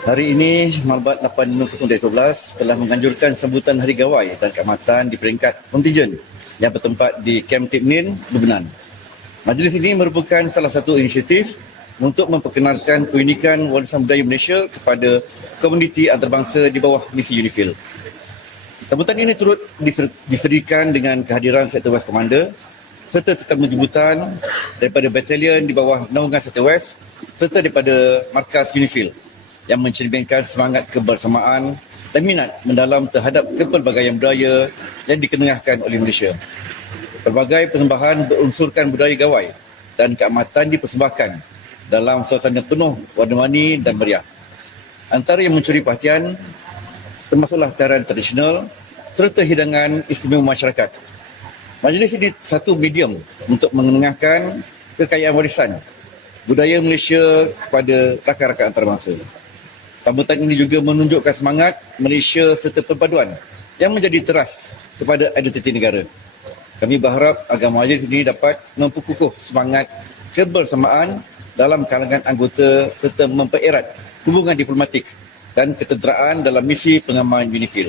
Hari ini, Malbat 8/2012 telah menganjurkan sambutan Hari Gawai dan Keamatan di peringkat kontingen yang bertempat di Kem Tipnin, Lubnan. Majlis ini merupakan salah satu inisiatif untuk memperkenalkan keunikan warisan budaya Malaysia kepada komuniti antarabangsa di bawah misi UNIFIL. Sambutan ini turut diserikan dengan kehadiran Sektor West Commander serta tetamu jemputan daripada batalion di bawah naungan Sektor West serta daripada markas UNIFIL yang mencerminkan semangat kebersamaan dan minat mendalam terhadap kepelbagaian budaya yang dikenengahkan oleh Malaysia. Pelbagai persembahan berunsurkan budaya gawai dan keamatan dipersembahkan dalam suasana penuh warna-warni dan meriah. Antara yang mencuri perhatian termasuklah tarian tradisional serta hidangan istimewa masyarakat. Majlis ini satu medium untuk mengenengahkan kekayaan warisan budaya Malaysia kepada rakan-rakan antarabangsa. Sambutan ini juga menunjukkan semangat Malaysia serta perpaduan yang menjadi teras kepada identiti negara. Kami berharap agar majlis ini dapat memperkukuh semangat kebersamaan dalam kalangan anggota serta mempererat hubungan diplomatik dan ketenteraan dalam misi pengaman UNIFIL.